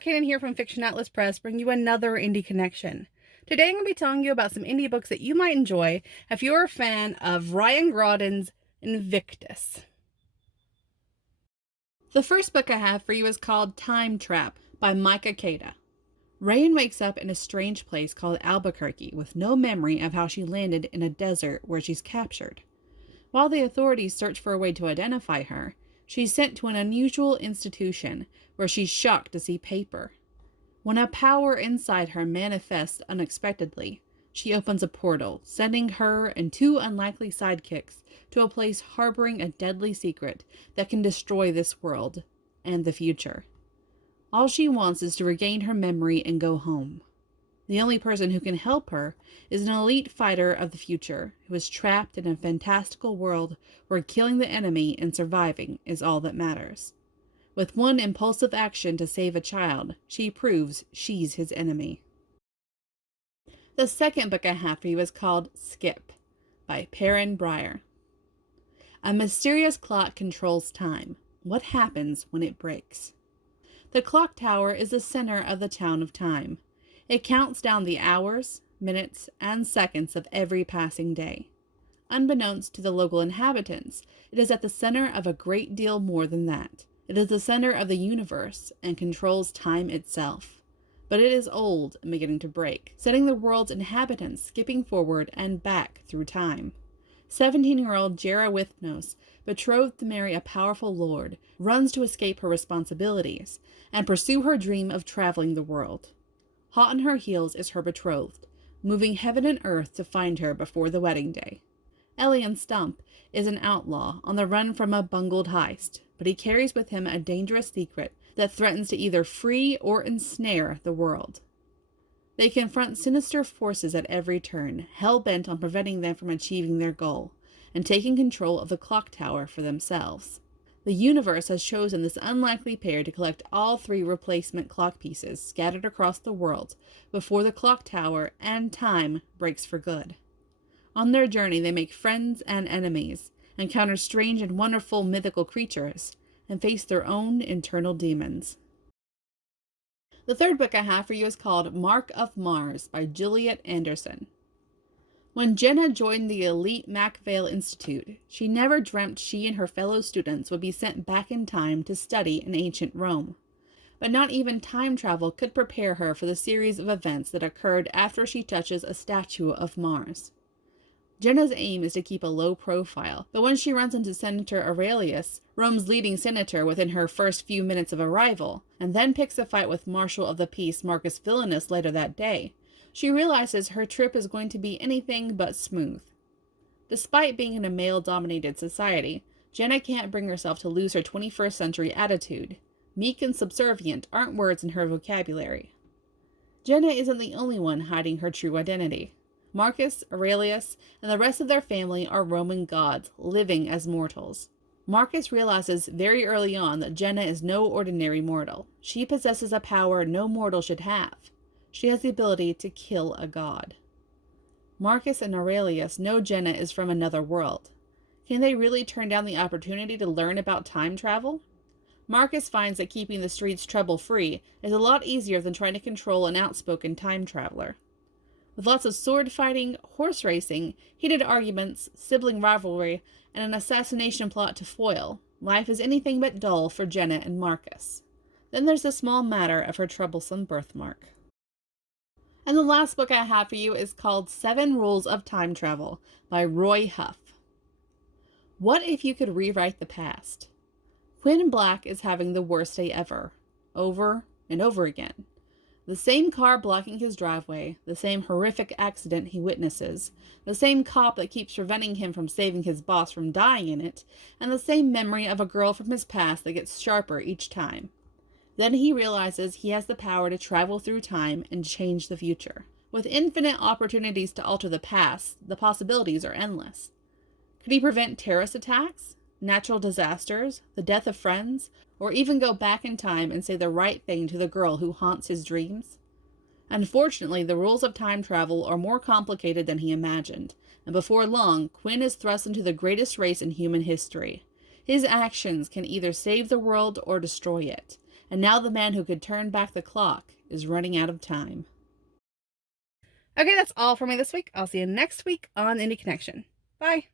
Kanan here from Fiction Atlas Press, bringing you another indie connection. Today I'm going to be telling you about some indie books that you might enjoy if you're a fan of Ryan Grodin's Invictus. The first book I have for you is called Time Trap by Micah Cada. Rayan wakes up in a strange place called Albuquerque with no memory of how she landed in a desert where she's captured. While the authorities search for a way to identify her, she's sent to an unusual institution where she's shocked to see paper. When a power inside her manifests unexpectedly, she opens a portal, sending her and two unlikely sidekicks to a place harboring a deadly secret that can destroy this world and the future. All she wants is to regain her memory and go home. The only person who can help her is an elite fighter of the future who is trapped in a fantastical world where killing the enemy and surviving is all that matters. With one impulsive action to save a child, she proves she's his enemy. The second book I have for you is called Skip by Perrin Breyer. A mysterious clock controls time. What happens when it breaks? The clock tower is the center of the town of time. It counts down the hours, minutes, and seconds of every passing day. Unbeknownst to the local inhabitants, it is at the center of a great deal more than that. It is the center of the universe and controls time itself. But it is old and beginning to break, setting the world's inhabitants skipping forward and back through time. 17-year-old Jera Withnos, betrothed to marry a powerful lord, runs to escape her responsibilities and pursue her dream of traveling the world. Hot on her heels is her betrothed, moving heaven and earth to find her before the wedding day. Elian Stump is an outlaw on the run from a bungled heist, but he carries with him a dangerous secret that threatens to either free or ensnare the world. They confront sinister forces at every turn, hell-bent on preventing them from achieving their goal, and taking control of the clock tower for themselves. The universe has chosen this unlikely pair to collect all 3 replacement clock pieces scattered across the world before the clock tower and time breaks for good. On their journey, they make friends and enemies, encounter strange and wonderful mythical creatures, and face their own internal demons. The third book I have for you is called Mark of Mars by Juliet Anderson. When Jenna joined the elite Macvale Institute, she never dreamt she and her fellow students would be sent back in time to study in ancient Rome. But not even time travel could prepare her for the series of events that occurred after she touches a statue of Mars. Jenna's aim is to keep a low profile, but when she runs into Senator Aurelius, Rome's leading senator within her first few minutes of arrival, and then picks a fight with Marshal of the Peace Marcus Villanus later that day, she realizes her trip is going to be anything but smooth. Despite being in a male-dominated society, Jenna can't bring herself to lose her 21st century attitude. Meek and subservient aren't words in her vocabulary. Jenna isn't the only one hiding her true identity. Marcus, Aurelius, and the rest of their family are Roman gods, living as mortals. Marcus realizes very early on that Jenna is no ordinary mortal. She possesses a power no mortal should have. She has the ability to kill a god. Marcus and Aurelius know Jenna is from another world. Can they really turn down the opportunity to learn about time travel? Marcus finds that keeping the streets trouble-free is a lot easier than trying to control an outspoken time traveler. With lots of sword fighting, horse racing, heated arguments, sibling rivalry, and an assassination plot to foil, life is anything but dull for Jenna and Marcus. Then there's the small matter of her troublesome birthmark. And the last book I have for you is called 7 Rules of Time Travel by Roy Huff. What if you could rewrite the past? Quinn Black is having the worst day ever, over and over again. The same car blocking his driveway, the same horrific accident he witnesses, the same cop that keeps preventing him from saving his boss from dying in it, and the same memory of a girl from his past that gets sharper each time. Then he realizes he has the power to travel through time and change the future. With infinite opportunities to alter the past, the possibilities are endless. Could he prevent terrorist attacks, natural disasters, the death of friends, or even go back in time and say the right thing to the girl who haunts his dreams? Unfortunately, the rules of time travel are more complicated than he imagined, and before long, Quinn is thrust into the greatest race in human history. His actions can either save the world or destroy it, and now the man who could turn back the clock is running out of time. Okay, that's all for me this week. I'll see you next week on Indie Connection. Bye.